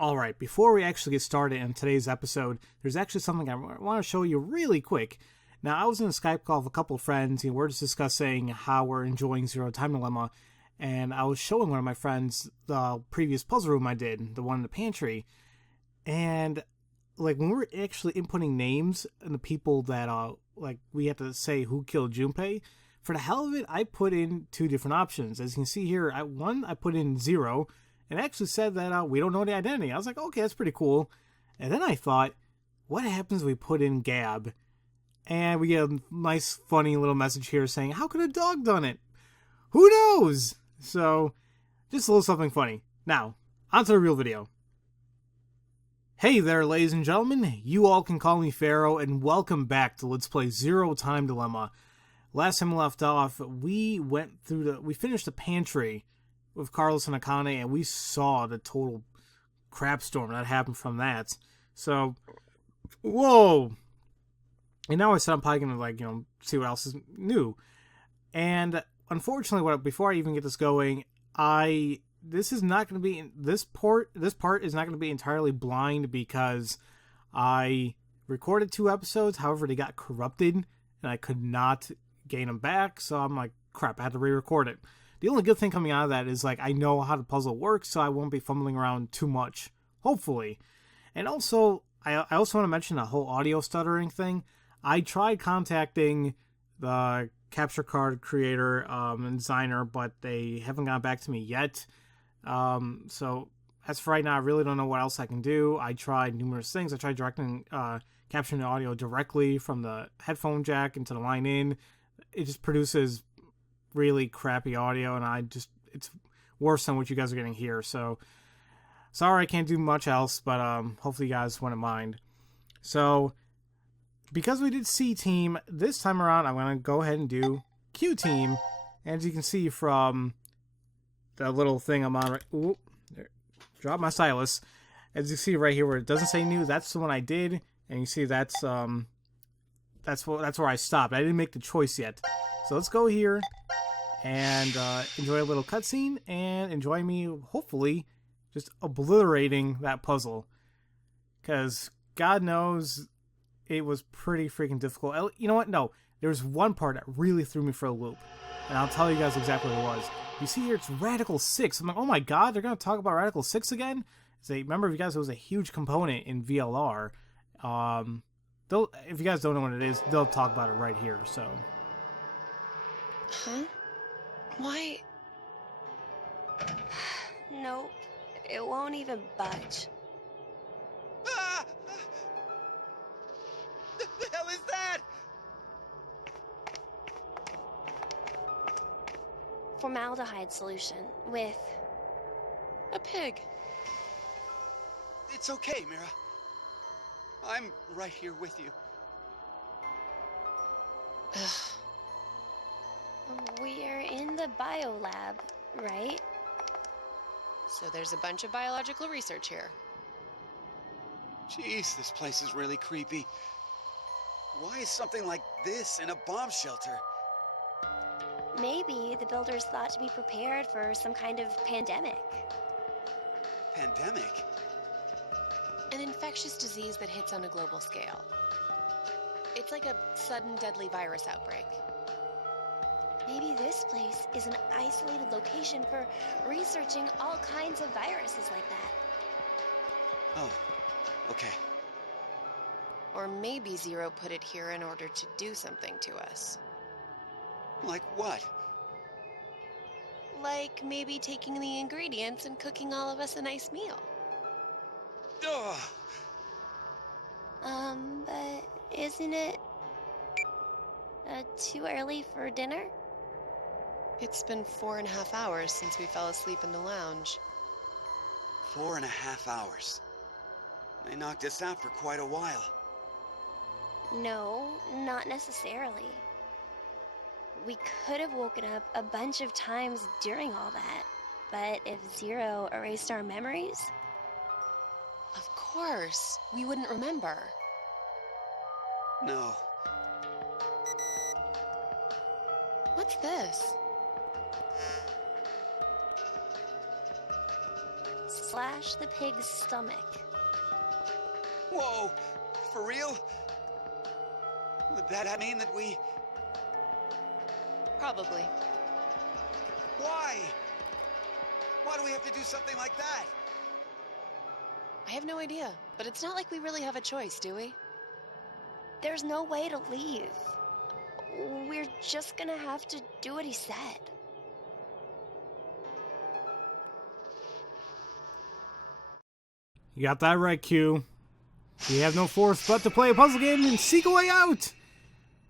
Alright, before we actually get started in today's episode, there's actually something I want to show you really quick. Now, I was in a Skype call with a couple of friends, and we're just discussing how we're enjoying Zero Time Dilemma, and I was showing one of my friends the previous puzzle room I did, the one in the pantry, and, like, when we were actually inputting names and the people that, we had to say who killed Junpei, for the hell of it, I put in two different options. As you can see here, I put in 0, and it actually said that we don't know the identity. I was like, okay, that's pretty cool. And then I thought, what happens if we put in Gab? And we get a nice, funny little message here saying, how could a dog done it? Who knows? So, just a little something funny. Now, onto the real video. Hey there, ladies and gentlemen. You all can call me Pharaoh, and welcome back to Let's Play Zero Time Dilemma. Last time we left off, we finished the pantry with Carlos and Akane, and we saw the total crap storm that happened from that. So, whoa! And now I said I'm probably gonna, see what else is new. And unfortunately, before I even get this going, this part is not gonna be entirely blind because I recorded 2 episodes. However, they got corrupted, and I could not gain them back. So I'm like, crap! I had to re-record it. The only good thing coming out of that is, I know how the puzzle works, so I won't be fumbling around too much, hopefully. And also, I also want to mention the whole audio stuttering thing. I tried contacting the capture card creator and designer, but they haven't gotten back to me yet. So, as for right now, I really don't know what else I can do. I tried numerous things. I tried capturing the audio directly from the headphone jack into the line in. It just produces really crappy audio, and it's worse than what you guys are getting here. So sorry I can't do much else, but hopefully you guys wouldn't mind. So because we did C team this time around, I'm gonna go ahead and do Q team. As you can see from the little thing I'm on right, ooh, there, drop my stylus. As you see right here where it doesn't say new, that's the one I did, and you see that's where I stopped. I didn't make the choice yet. So let's go here and enjoy a little cutscene and enjoy me, hopefully, just obliterating that puzzle. Because God knows it was pretty freaking difficult. You know what? No, there was one part that really threw me for a loop. And I'll tell you guys exactly what it was. You see here, it's Radical 6. I'm like, oh my god, they're going to talk about Radical 6 again? Remember, if you guys, it was a huge component in VLR. If you guys don't know what it is, they'll talk about it right here, so. Huh? Why? Nope, it won't even budge. Ah! The hell is that? Formaldehyde solution with A pig. It's okay, Mira. I'm right here with you. We're in the biolab, right? So there's a bunch of biological research here. Jeez, this place is really creepy. Why is something like this in a bomb shelter? Maybe the builders thought to be prepared for some kind of pandemic. Pandemic? An infectious disease that hits on a global scale. It's like a sudden deadly virus outbreak. Maybe this place is an isolated location for researching all kinds of viruses like that. Oh, okay. Or maybe Zero put it here in order to do something to us. Like what? Like maybe taking the ingredients and cooking all of us a nice meal. Ugh. But isn't it too early for dinner? It's been 4.5 hours since we fell asleep in the lounge. 4.5 hours. They knocked us out for quite a while. No, not necessarily. We could have woken up a bunch of times during all that, but if Zero erased our memories... Of course, we wouldn't remember. No. What's this? slash the pig's stomach. Whoa! For real? Would that mean that we... Probably. Why? Why do we have to do something like that? I have no idea, but it's not like we really have a choice, do we? There's no way to leave. We're just gonna have to do what he said. You got that right, Q. We have no force but to play a puzzle game and seek a way out!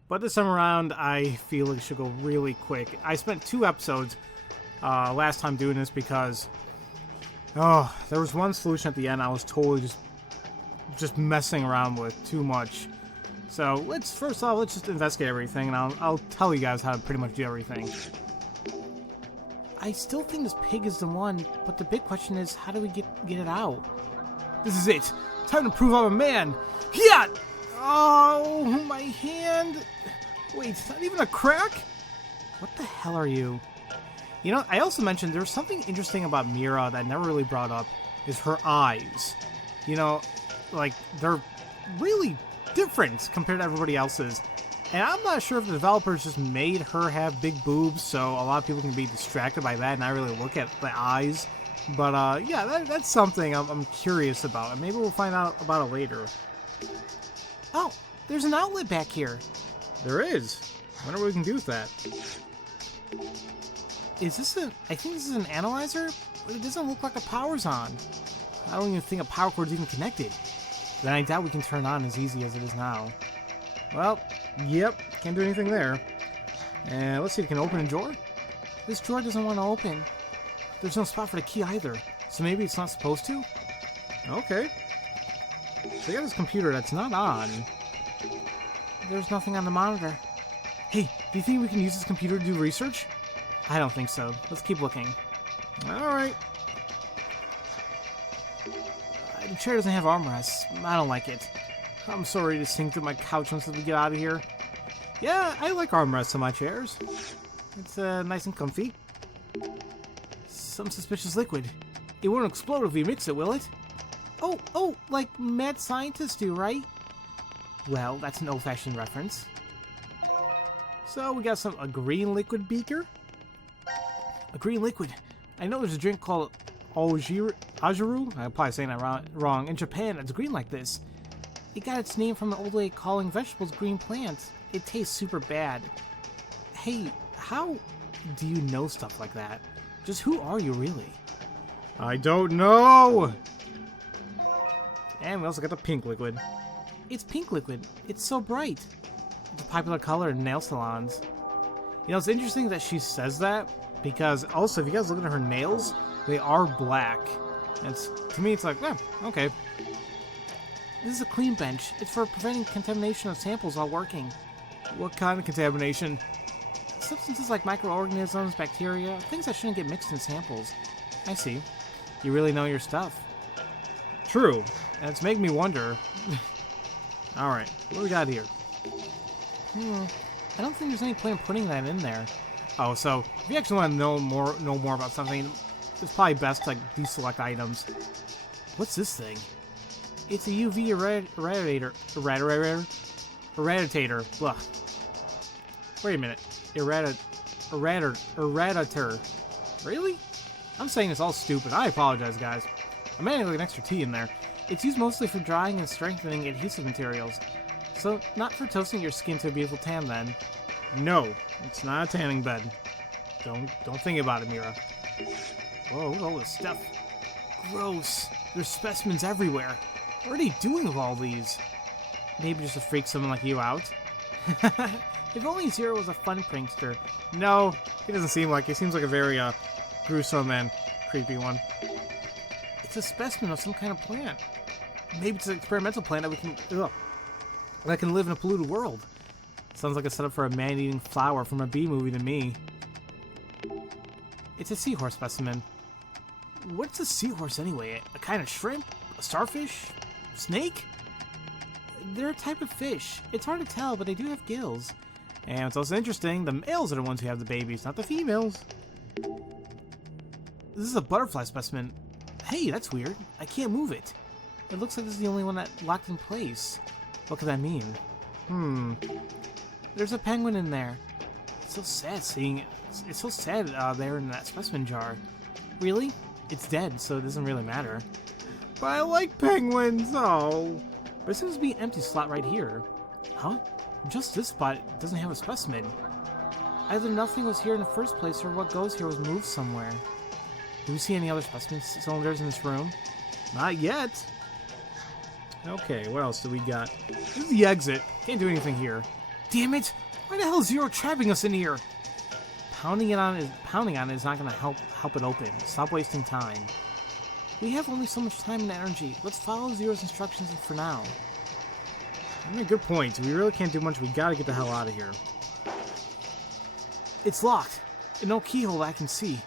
But this time around, I feel like it should go really quick. I spent 2 episodes last time doing this because... Oh, there was one solution at the end I was totally just messing around with too much. So, first off, let's just investigate everything, and I'll tell you guys how to pretty much do everything. I still think this pig is the one, but the big question is, how do we get it out? This is it! Time to prove I'm a man! Yeah! Oh, my hand! Wait, it's not even a crack? What the hell are you? You know, I also mentioned there's something interesting about Mira that I never really brought up, is her eyes. You know, like, they're really different compared to everybody else's. And I'm not sure if the developers just made her have big boobs, so a lot of people can be distracted by that and not really look at the eyes. But, yeah, that's something I'm curious about, and maybe we'll find out about it later. Oh, there's an outlet back here. There is. I wonder what we can do with that. Is this I think this is an analyzer, but it doesn't look like a power's on. I don't even think a power cord's even connected. Then I doubt we can turn it on as easy as it is now. Well, yep, can't do anything there. And let's see if we can open a drawer. This drawer doesn't want to open. There's no spot for the key either, so maybe it's not supposed to? Okay. So I got this computer that's not on. There's nothing on the monitor. Hey, do you think we can use this computer to do research? I don't think so. Let's keep looking. Alright. The chair doesn't have armrests. I don't like it. I'm sorry to sink through my couch once we get out of here. Yeah, I like armrests on my chairs. It's nice and comfy. Some suspicious liquid. It won't explode if we mix it, will it? Oh, like mad scientists do, right? Well, that's an old-fashioned reference. So we got a green liquid beaker. A green liquid. I know there's a drink called Ajiru. I'm probably saying that wrong. In Japan, it's green like this. It got its name from an old way calling vegetables green plants. It tastes super bad. Hey, how do you know stuff like that? Just who are you, really? I don't know! And we also got the pink liquid. It's pink liquid. It's so bright. It's a popular color in nail salons. You know, it's interesting that she says that, because also, if you guys look at her nails, they are black. And to me, it's like, yeah, okay. This is a clean bench. It's for preventing contamination of samples while working. What kind of contamination? Substances like microorganisms, bacteria, things that shouldn't get mixed in samples. I see. You really know your stuff. True. And it's making me wonder. Alright, what do we got here? I don't think there's any point in putting that in there. Oh, so if you actually want to know more about something, it's probably best to deselect items. What's this thing? It's a UV eradicator. Blah. Wait a minute. Eradicator. Really? I'm saying this all stupid. I apologize, guys. I'm adding an extra T in there. It's used mostly for drying and strengthening adhesive materials. So, not for toasting your skin to a beautiful tan, then. No, it's not a tanning bed. Don't think about it, Mira. Whoa, look at all this stuff. Gross. There's specimens everywhere. What are they doing with all these? Maybe just to freak someone like you out? If only Zero was a fun prankster. No, he doesn't seem like. He seems like a very gruesome and creepy one. It's a specimen of some kind of plant. Maybe it's an experimental plant that can live in a polluted world. Sounds like a setup for a man-eating flower from a bee movie to me. It's a seahorse specimen. What's a seahorse anyway? A kind of shrimp? A starfish? Snake? They're a type of fish. It's hard to tell, but they do have gills. And what's also interesting, the males are the ones who have the babies, not the females. This is a butterfly specimen. Hey, that's weird. I can't move it. It looks like this is the only one that locked in place. What could that mean? There's a penguin in there. It's so sad seeing it. It's so sad there in that specimen jar. Really? It's dead, so it doesn't really matter. But I like penguins! Oh! But there seems to be an empty slot right here. Huh? Just this spot doesn't have a specimen. Either nothing was here in the first place, or what goes here was moved somewhere. Do we see any other specimen cylinders in this room? Not yet! Okay, what else do we got? This is the exit. Can't do anything here. Damn it! Why the hell is Zero trapping us in here? Pounding on it is not going to help it open. Stop wasting time. We have only so much time and energy. Let's follow Zero's instructions for now. I mean, good point. We really can't do much. We gotta get the hell out of here. It's locked. And no keyhole that I can see.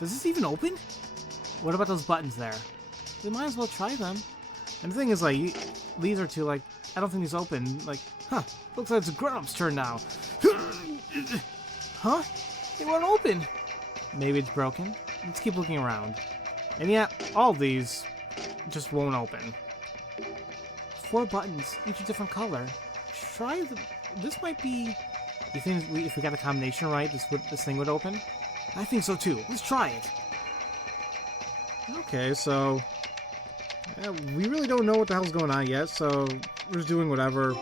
Does this even open? What about those buttons there? We might as well try them. And the thing is, like, these are two, like, I don't think these open. Like, looks like it's a grown-up's turn now. Huh? They won't open. Maybe it's broken. Let's keep looking around. And yeah, all these just won't open. 4 buttons, each a different color. Try this might be... You think if we got the combination right, this thing would open? I think so too. Let's try it. Okay, so... Yeah, we really don't know what the hell's going on yet, so we're just doing whatever.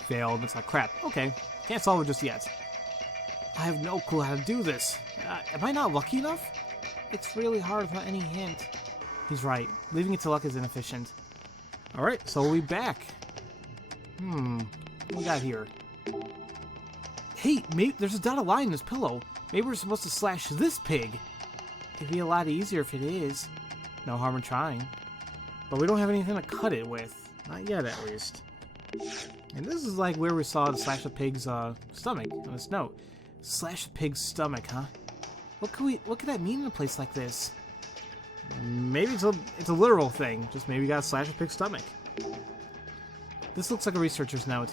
Failed. It's like crap. Okay, can't solve it just yet. I have no clue how to do this. Am I not lucky enough? It's really hard without any hint. He's right. Leaving it to luck is inefficient. Alright, so we'll be back. What we got here? Hey, maybe there's a dotted line in this pillow. Maybe we're supposed to slash this pig. It'd be a lot easier if it is. No harm in trying. But we don't have anything to cut it with. Not yet, at least. And this is like where we saw the slash the pig's stomach on this note. Slash the pig's stomach, huh? What could that mean in a place like this? Maybe it's a literal thing. Just maybe you gotta slash a pig's stomach. This looks like a researcher's note.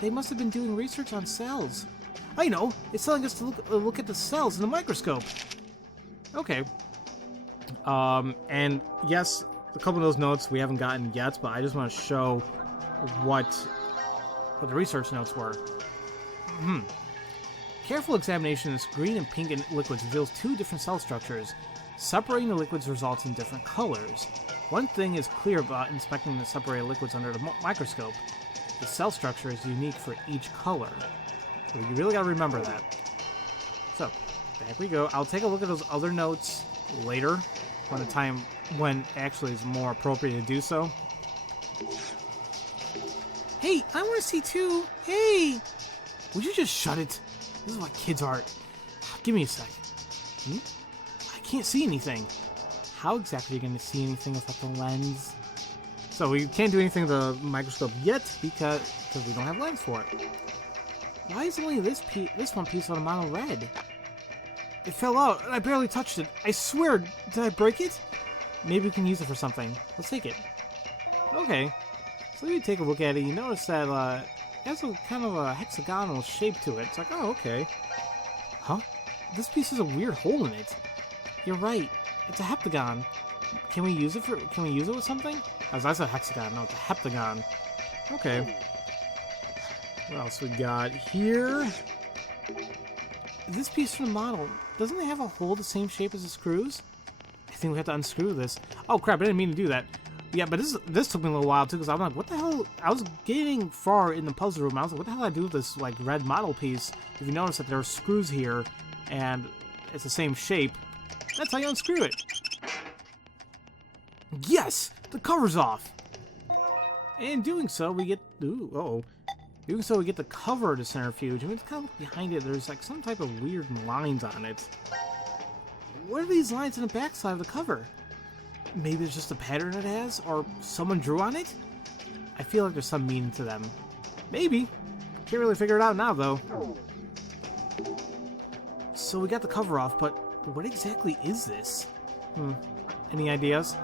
They must have been doing research on cells. I know! It's telling us to look at the cells in the microscope. Okay. And yes, a couple of those notes we haven't gotten yet, but I just want to show what the research notes were. Careful examination of this green and pink liquids reveals 2 different cell structures. Separating the liquids results in different colors. One thing is clear about inspecting the separated liquids under the microscope. The cell structure is unique for each color. So you really gotta remember that. So, back we go. I'll take a look at those other notes later, when actually is more appropriate to do so. Hey, I want to see too. Hey! Would you just shut it? This is what kids are. Give me a sec. I can't see anything. How exactly are you going to see anything without the lens? So we can't do anything with the microscope yet because we don't have lens for it. Why is only this one piece of the model red? It fell out and I barely touched it. I swear, did I break it? Maybe we can use it for something. Let's take it. Okay. So you take a look at it, you notice that it has a kind of a hexagonal shape to it. It's like, oh, okay. Huh? This piece has a weird hole in it. You're right. It's a heptagon. Can we use it with something? As I said hexagon, no, it's a heptagon. Okay. What else we got here? This piece from the model, doesn't it have a hole the same shape as the screws? I think we have to unscrew this. Oh crap, I didn't mean to do that. Yeah, but this took me a little while too, because I'm like, what the hell? I was getting far in the puzzle room. I was like, what the hell do I do with this like red model piece? If you notice that there are screws here, and it's the same shape, that's how you unscrew it. Yes! The cover's off! And in doing so, we get... Doing so, we get the cover of the centrifuge, and we just kind of look behind it. There's like some type of weird lines on it. What are these lines on the backside of the cover? Maybe it's just a pattern it has, or someone drew on it? I feel like there's some meaning to them. Maybe. Can't really figure it out now, though. So we got the cover off, but what exactly is this? Any ideas?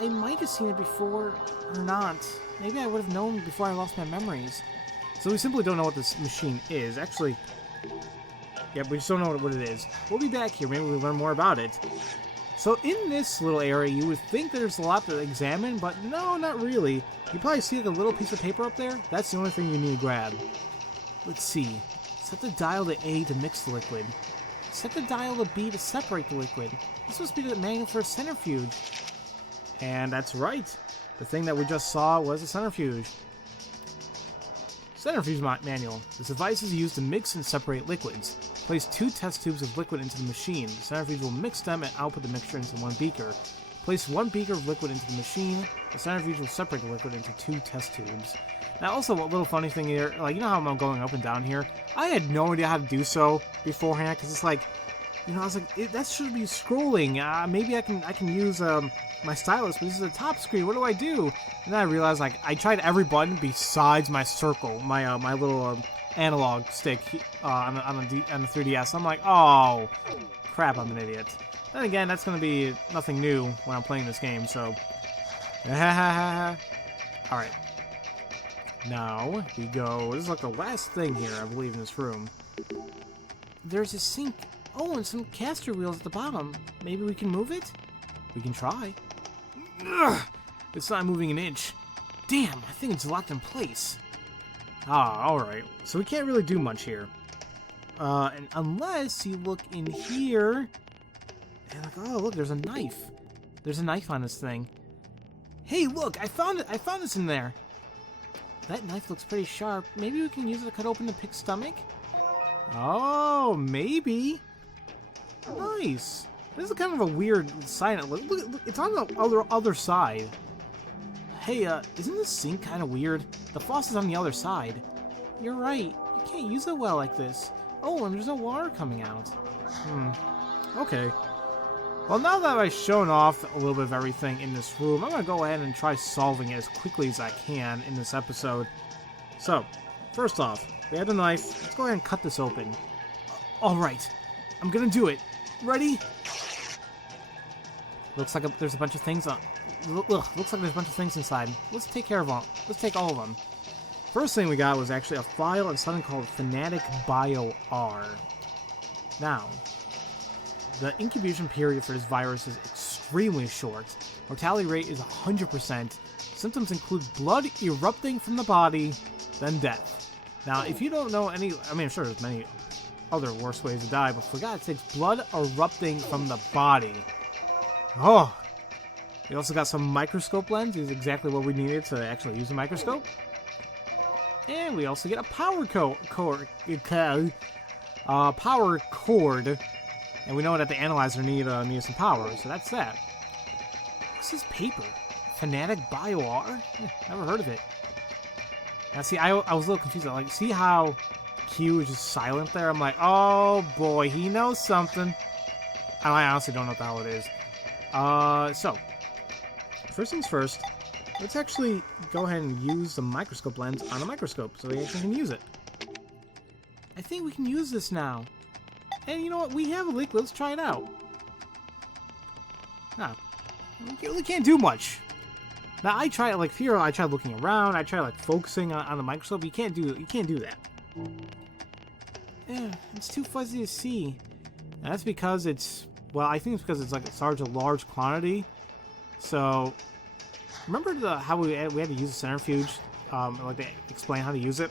I might have seen it before, or not. Maybe I would have known before I lost my memories. So we simply don't know what this machine is. Actually, yeah, we just don't know what it is. We'll be back here. Maybe we'll learn more about it. So in this little area, you would think there's a lot to examine, but no, not really. You probably see like a little piece of paper up there. That's the only thing you need to grab. Let's see. Set the dial to A to mix the liquid. Set the dial to B to separate the liquid. This must be the manual for a centrifuge. And that's right. The thing that we just saw was a centrifuge. Centrifuge manual. This device is used to mix and separate liquids. Place 2 test tubes of liquid into the machine. The centrifuge will mix them and output the mixture into 1 beaker. Place 1 beaker of liquid into the machine. The centrifuge will separate the liquid into 2 test tubes. Now, also, a little funny thing here, like, you know how I'm going up and down here? I had no idea how to do so beforehand, because it's like, you know, I was like, that should be scrolling. Maybe I can use my stylus, but this is a top screen. What do I do? And then I realized, like, I tried every button besides my circle, my my little analog stick on the 3DS. I'm like, oh, crap, I'm an idiot. Then again, that's going to be nothing new when I'm playing this game, so... Alright. Now, we go... This is like the last thing here, I believe, in this room. There's a sink. Oh, and some caster wheels at the bottom. Maybe we can move it? We can try. Ugh, it's not moving an inch. Damn, I think it's locked in place. Ah, alright. So we can't really do much here. And unless you look in here... And like, oh, look, there's a knife. There's a knife on this thing. Hey, look, I found it. I found this in there. That knife looks pretty sharp. Maybe we can use it to cut open the pig's stomach? Oh, maybe. Nice. This is kind of a weird sign. Look, it's on the other side. Hey, isn't this sink kind of weird? The faucet's on the other side. You're right. You can't use it well like this. Oh, and there's no water coming out. Okay. Well, now that I've shown off a little bit of everything in this room, I'm going to go ahead and try solving it as quickly as I can in this episode. So, first off, we have the knife. Let's go ahead and cut this open. Alright, I'm going to do it. Ready? Looks like there's a bunch of things on... Looks like there's a bunch of things inside. Let's take care of all. Let's take all of them. First thing we got was actually a file and something called Fanatic Bio R. Now... The incubation period for this virus is extremely short. Mortality rate is 100%. Symptoms include blood erupting from the body, then death. Now, if you don't know any... I mean, I'm sure there's many other worse ways to die, but for God's sakes, blood erupting from the body. Oh! We also got some microscope lens. This is exactly what we needed to actually use a microscope. And we also get a power cord. And we know that the analyzer needs some power, so that's that. What's this paper? Fanatic Bio R? Never heard of it. Now, see, I was a little confused. Like, see how Q is just silent there? I'm like, oh boy, he knows something. I honestly don't know what the hell it is. So, first things first, let's actually go ahead and use the microscope lens on the microscope so we actually can use it. I think we can use this now. And you know what? We have a liquid. Let's try it out. Nah, we really can't do much. Now I tried, like here, I tried looking around. I tried like focusing on the microscope. You can't do that. Yeah, it's too fuzzy to see. And that's because it's, well, I think it's because it's like such a large quantity. So remember how we had to use a centrifuge? Like they explain how to use it.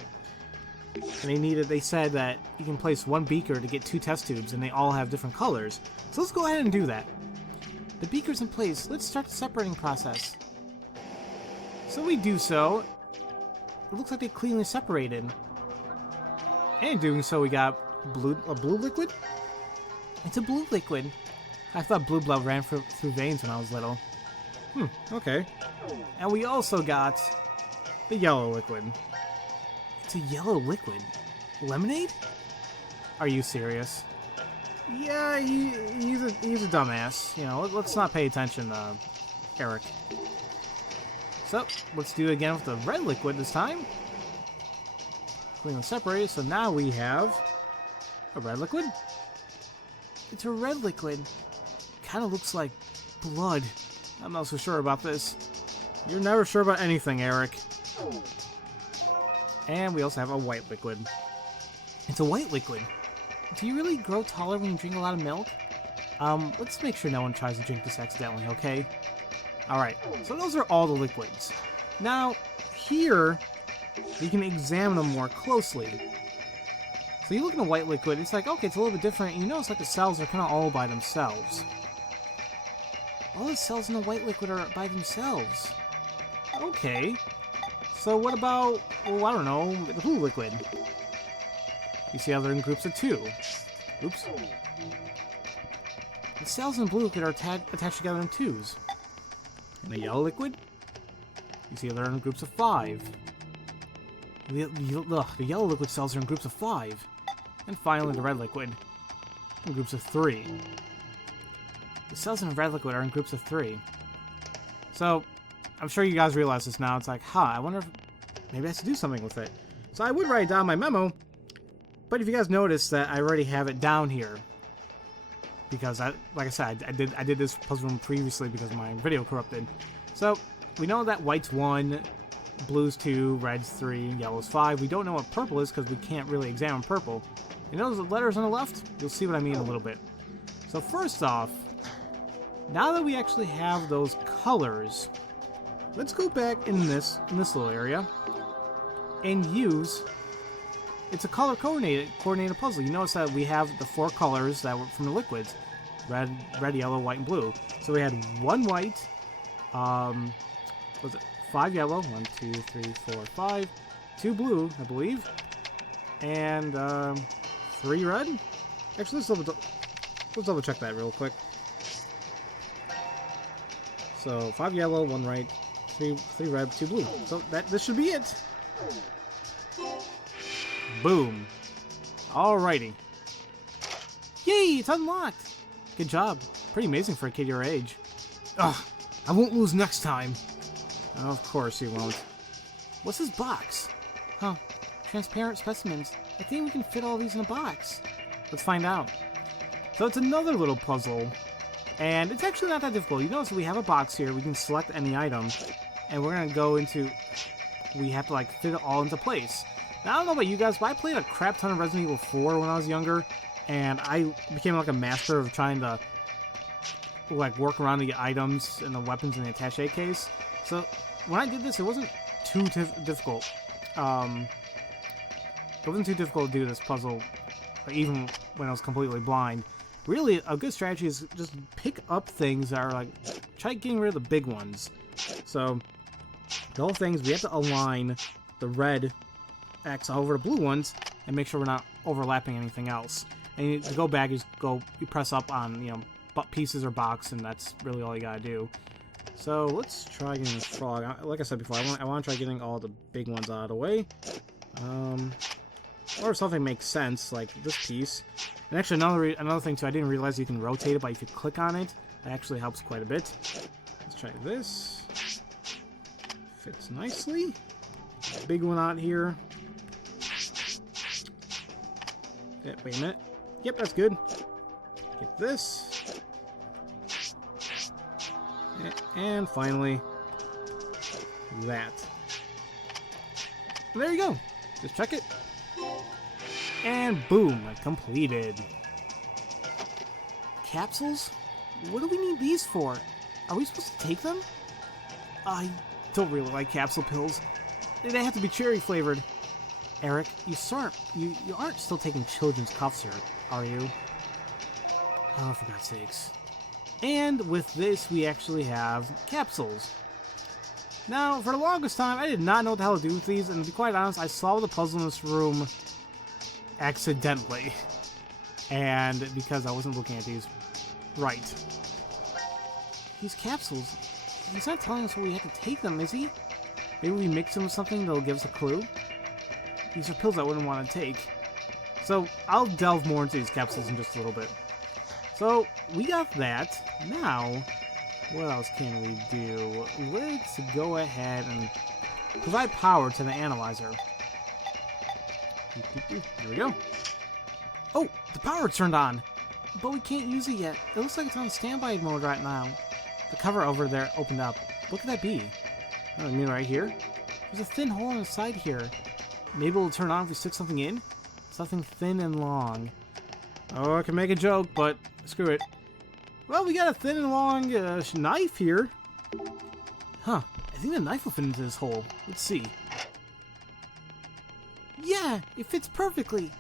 And they said that you can place 1 beaker to get 2 test tubes, and they all have different colors. So let's go ahead and do that. The beaker's in place. Let's start the separating process. So we do so. It looks like they cleanly separated. And in doing so, we got a blue liquid? It's a blue liquid. I thought blue blood ran through veins when I was little. Okay. And we also got the yellow liquid. It's a yellow liquid. Lemonade? Are you serious? Yeah, he's a dumbass. You know, let's not pay attention, Eric. So, let's do it again with the red liquid this time. Cleanly separated, so now we have a red liquid. It's a red liquid. Kind of looks like blood. I'm not so sure about this. You're never sure about anything, Eric. And we also have a white liquid. It's a white liquid. Do you really grow taller when you drink a lot of milk? Let's make sure no one tries to drink this accidentally, okay? Alright, so those are all the liquids. Now, here, you can examine them more closely. So you look at a white liquid, it's like, okay, it's a little bit different. You notice like the cells are kind of all by themselves. All the cells in the white liquid are by themselves. Okay. So what about, well, I don't know, the blue liquid? You see how they're in groups of 2. Oops. The cells in blue liquid are attached together in 2s. And the yellow liquid? You see how they're in groups of 5. The yellow liquid cells are in groups of 5. And finally, the red liquid in groups of 3. The cells in the red liquid are in groups of 3. So, I'm sure you guys realize this now. It's like, I wonder if maybe I should do something with it. So I would write down my memo, but if you guys notice that I already have it down here, because like I said, I did this puzzle room previously because my video corrupted. So we know that white's 1, blue's 2, red's 3, yellow's 5. We don't know what purple is because we can't really examine purple. You know those letters on the left? You'll see what I mean in a little bit. So first off, now that we actually have those colors, let's go back in this little area and use. It's a color coordinated puzzle. You notice that we have the 4 colors that were from the liquids: red, yellow, white, and blue. So we had 1 white, was it 5 yellow? 1, 2, 3, 4, 5. 2 blue, I believe, and 3 red. Actually, let's double check that real quick. So 5 yellow, 1 white, 3 red, 2 blue. So this should be it. Boom. Alrighty. Yay, it's unlocked. Good job. Pretty amazing for a kid your age. Ugh, I won't lose next time. Of course you won't. What's this box? Huh, transparent specimens. I think we can fit all these in a box. Let's find out. So it's another little puzzle, and it's actually not that difficult. You notice we have a box here. We can select any item, and we're gonna go into. We have to like fit it all into place. Now I don't know about you guys, but I played a crap ton of Resident Evil 4 when I was younger, and I became like a master of trying to like work around the items and the weapons in the attaché case. So when I did this, it wasn't too difficult. It wasn't too difficult to do this puzzle, even when I was completely blind. Really, a good strategy is just pick up things that are like, try getting rid of the big ones. So, the whole thing is we have to align the red X over the blue ones and make sure we're not overlapping anything else. And to go back, you press up on, pieces or box, and that's really all you gotta do. So, let's try getting this frog. Like I said before, I want to try getting all the big ones out of the way. Or if something makes sense, like this piece. And actually, another thing too, I didn't realize you can rotate it, but if you click on it, that actually helps quite a bit. Let's try this. Fits nicely. Big one out here. Yeah, wait a minute. Yep, that's good. Get this. And finally, that. There you go. Just check it. And boom, completed. Capsules? What do we need these for? Are we supposed to take them? I don't really like capsule pills. They have to be cherry flavored. Eric, you aren't still taking children's cough syrup, are you? Oh, for God's sakes. And with this, we actually have capsules. Now, for the longest time, I did not know what the hell to do with these, and to be quite honest, I solved the puzzle in this room accidentally. And because I wasn't looking at these right. These capsules, he's not telling us where we have to take them, is he? Maybe we mix them with something that'll give us a clue? These are pills I wouldn't want to take. So, I'll delve more into these capsules in just a little bit. So, we got that. Now, what else can we do? Let's go ahead and provide power to the analyzer. Here we go. Oh, the power turned on. But we can't use it yet. It looks like it's on standby mode right now. The cover over there opened up. What could that be? Oh, I mean right here? There's a thin hole on the side here. Maybe it'll turn on if we stick something in? Something thin and long. Oh, I can make a joke, but screw it. Well, we got a thin and long knife here. Huh. I think the knife will fit into this hole. Let's see. Yeah, it fits perfectly.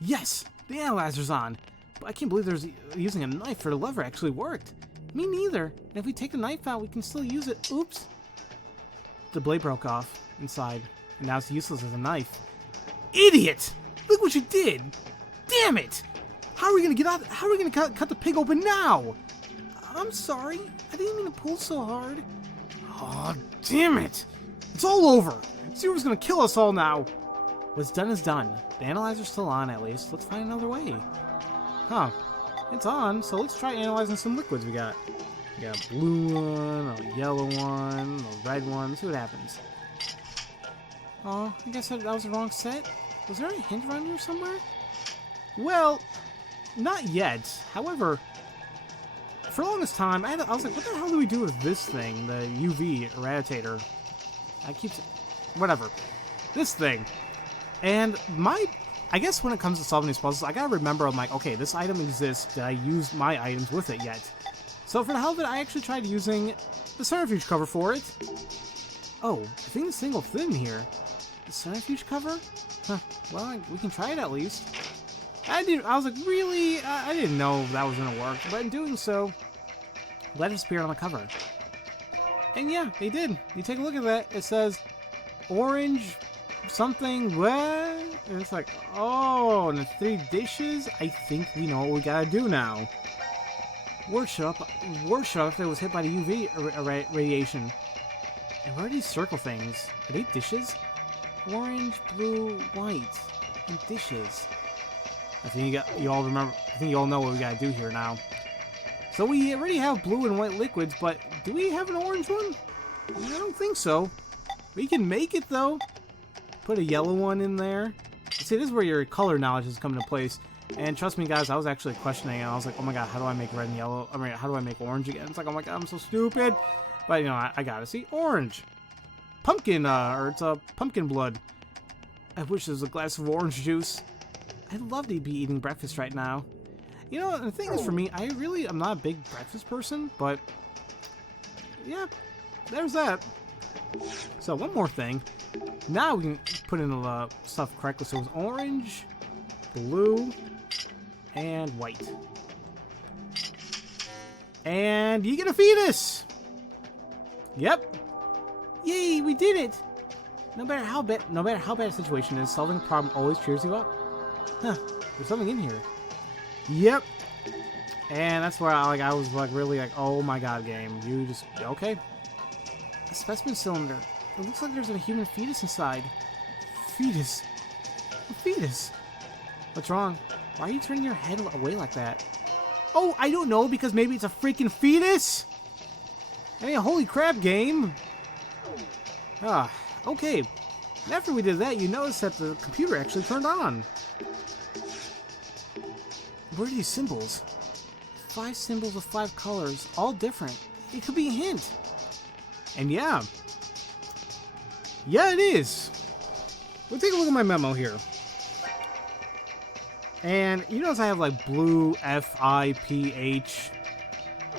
Yes, the analyzer's on. But I can't believe there's using a knife for the lever actually worked. Me neither. And if we take the knife out, we can still use it. Oops. The blade broke off inside, and now it's useless as a knife. Idiot! Look what you did! Damn it! How are we gonna get out? How are we gonna cut the pig open now? I'm sorry. I didn't mean to pull so hard. Oh, damn it! It's all over. Zero's gonna kill us all now. What's done is done. The analyzer's still on, at least. Let's find another way. Huh. It's on, so let's try analyzing some liquids we got. We got a blue one, a yellow one, a red one. Let's see what happens. Oh, I guess that was the wrong set. Was there a hint around here somewhere? Well, not yet. However, for the longest time, I was like, what the hell do we do with this thing? The UV eradicator. Whatever. This thing. And I guess when it comes to solving these puzzles, I gotta remember, I'm like, okay, this item exists. Did I use my items with it yet? So for the hell of it, I actually tried using the centrifuge cover for it. Oh, I think this thing will fit in here. The centrifuge cover? Huh. Well, we can try it at least. I was like, really? I didn't know that was gonna work, but in doing so, letters appeared on the cover. And yeah, they did. You take a look at that, it says orange something, what? And it's like, oh, and the 3 dishes? I think we know what we gotta do now. Workshop if it was hit by the UV radiation. And what are these circle things? Are they dishes? Orange, blue, white, and dishes. I think you all remember. I think you all know what we gotta do here now. So we already have blue and white liquids, but do we have an orange one? I don't think so. We can make it though. Put a yellow one in there. See, this is where your color knowledge is coming into place. And trust me, guys, I was actually questioning, and I was like, oh my god, how do I make red and yellow? I mean, how do I make orange again? It's like, oh my god, I'm so stupid. But you know, I gotta see orange. Pumpkin, or it's a pumpkin blood. I wish there was a glass of orange juice. I'd love to be eating breakfast right now. You know, the thing is, for me, I'm not a big breakfast person, but yeah, there's that. So one more thing. Now we can put in the stuff correctly. So it was orange, blue, and white. And you get a fetus! Yep. Yay, we did it! No matter how bad a situation is, solving a problem always cheers you up. Huh, there's something in here. Yep. And that's where I was really like, oh my god, game. You just, okay. A specimen cylinder. It looks like there's a human fetus inside. Fetus? A fetus? What's wrong? Why are you turning your head away like that? Oh, I don't know, because maybe it's a freaking fetus? Hey, holy crap, game. Ah, okay. After we did that, you notice that the computer actually turned on. What are these symbols? 5 symbols of 5 colors, all different. It could be a hint. And yeah. Yeah, it is. We'll take a look at my memo here. And you notice I have like blue, F-I-P-H.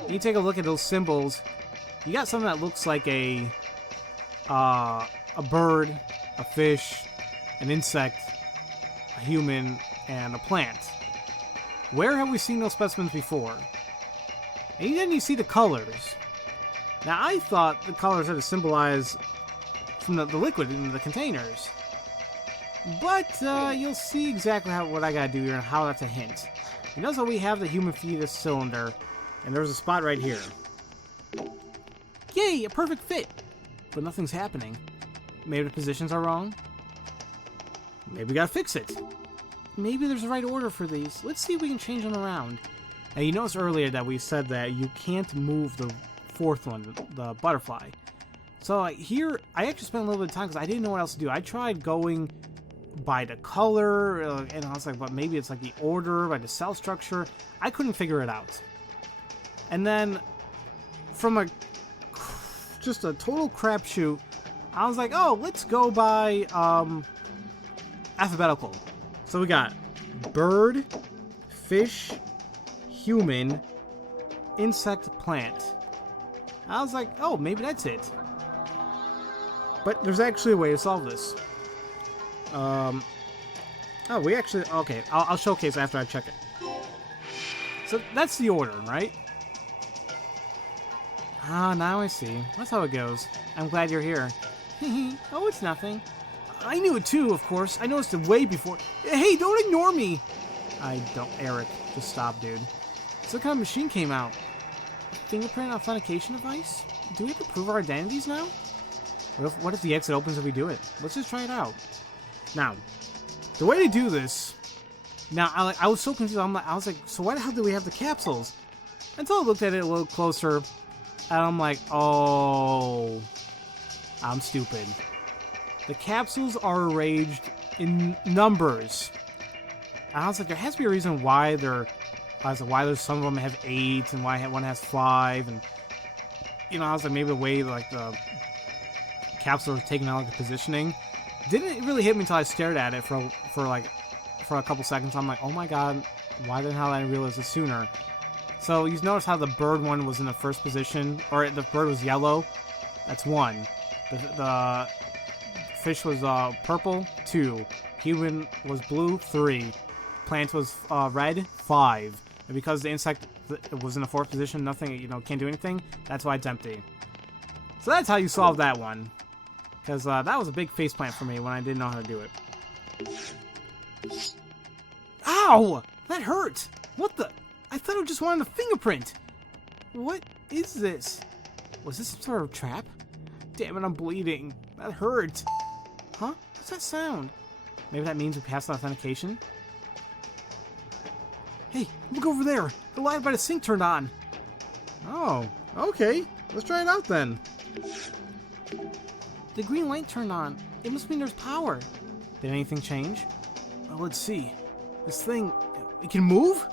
You take a look at those symbols. You got something that looks like a bird, a fish, an insect, a human, and a plant. Where have we seen those specimens before? And then you see the colors. Now I thought the colors had to symbolize from the liquid in the containers. But you'll see exactly what I gotta do here and how that's a hint. You notice how we have the human fetus cylinder, and there's a spot right here. Yay, a perfect fit! But nothing's happening. Maybe the positions are wrong? Maybe we gotta fix it. Maybe there's a right order for these. Let's see if we can change them around. Now you noticed earlier that we said that you can't move the 4th one, the butterfly. So here, I actually spent a little bit of time because I didn't know what else to do. I tried going by the color, and I was like, but maybe it's like the order, by the cell structure. I couldn't figure it out. And then, from just a total crapshoot, I was like, oh, let's go by alphabetical. So we got bird, fish, human, insect plant. I was like, oh, maybe that's it. But there's actually a way to solve this. Oh, we actually... Okay, I'll showcase after I check it. So that's the order, right? Ah, now I see. That's how it goes. I'm glad you're here. Oh, it's nothing. I knew it too, of course. I noticed it way before. Hey, don't ignore me! I don't... Eric, just stop, dude. So what kind of machine came out? A fingerprint authentication device? Do we have to prove our identities now? What if the exit opens if we do it? Let's just try it out. Now, the way to do this... Now, I was so confused. I was like, so why the hell do we have the capsules? Until I looked at it a little closer, and I'm like, oh... I'm stupid. The capsules are arranged in numbers. And I was like, there has to be a reason why why there's some of them have 8 and why one has 5, and you know, I was like, maybe the way like the capsules are taken out, like the positioning, didn't really hit me until I stared at it for a couple seconds. I'm like, oh my god, why the hell didn't I realize this sooner? So you notice how the bird one was in the first position, or the bird was yellow. That's 1. The fish was purple, 2. Human was blue, 3. Plant was red, 5. And because the insect was in the 4th position, nothing, you know, can't do anything, that's why it's empty. So that's how you solve that one. Because that was a big faceplant for me when I didn't know how to do it. Ow! That hurt! What the? I thought I just wanted a fingerprint! What is this? Was this some sort of trap? Damn it, I'm bleeding. That hurt. Huh? What's that sound? Maybe that means we passed authentication? Hey, look over there! The light by the sink turned on! Oh, okay. Let's try it out then. The green light turned on. It must mean there's power. Did anything change? Well, let's see. This thing, it can move?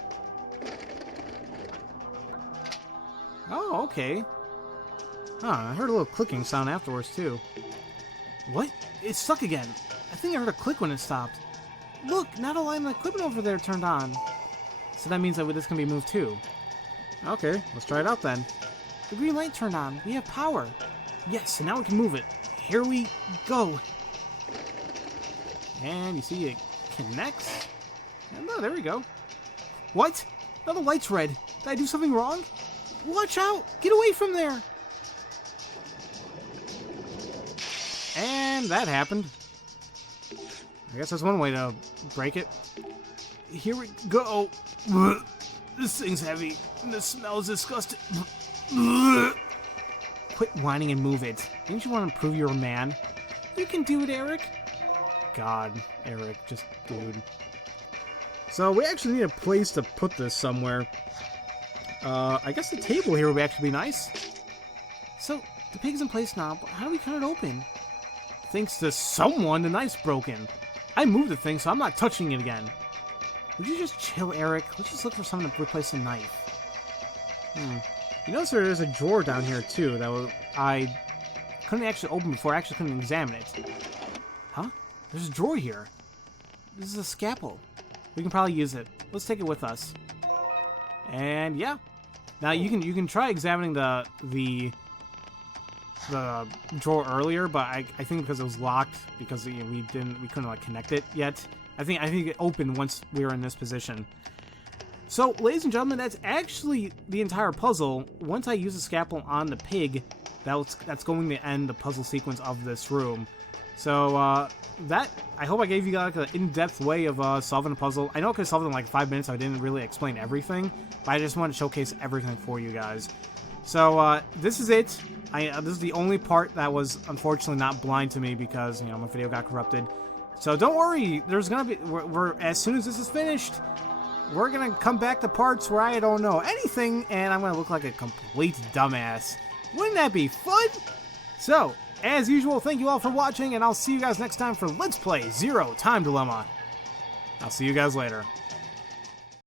Oh, okay. Huh, I heard a little clicking sound afterwards, too. What? It's stuck again. I think I heard a click when it stopped. Look, now the light on the equipment over there turned on. So that means that this can be moved, too. Okay, let's try it out then. The green light turned on. We have power. Yes, and now we can move it. Here we go. And you see it connects. And oh, there we go. What? Now the light's red. Did I do something wrong? Watch out! Get away from there! And that happened. I guess that's one way to break it. Here we go. This thing's heavy. And the smell is disgusting. Quit whining and move it. Didn't you want to prove you're a man? You can do it, Eric. God, Eric, just dude. So we actually need a place to put this somewhere. I guess the table here would actually be nice. So, the pig's in place now, but how do we cut it open? Thanks to someone, the knife's broken. I moved the thing, so I'm not touching it again. Would you just chill, Eric? Let's just look for something to replace the knife. You notice there is a drawer down here, too, that I couldn't actually open before. I actually couldn't examine it. Huh? There's a drawer here. This is a scalpel. We can probably use it. Let's take it with us. And yeah. Now you can try examining the drawer earlier, but I think because it was locked, because we couldn't like connect it yet. I think it opened once we were in this position. So, ladies and gentlemen, that's actually the entire puzzle. Once I use the scalpel on the pig, that's going to end the puzzle sequence of this room. So, I hope I gave you guys an in-depth way of solving a puzzle. I know I could solve it in like 5 minutes, so I didn't really explain everything, but I just wanted to showcase everything for you guys. So, this is it. This is the only part that was unfortunately not blind to me because, my video got corrupted. So don't worry, there's gonna be, as soon as this is finished, we're gonna come back to parts where I don't know anything, and I'm gonna look like a complete dumbass. Wouldn't that be fun? So, as usual, thank you all for watching, and I'll see you guys next time for Let's Play Zero Time Dilemma. I'll see you guys later.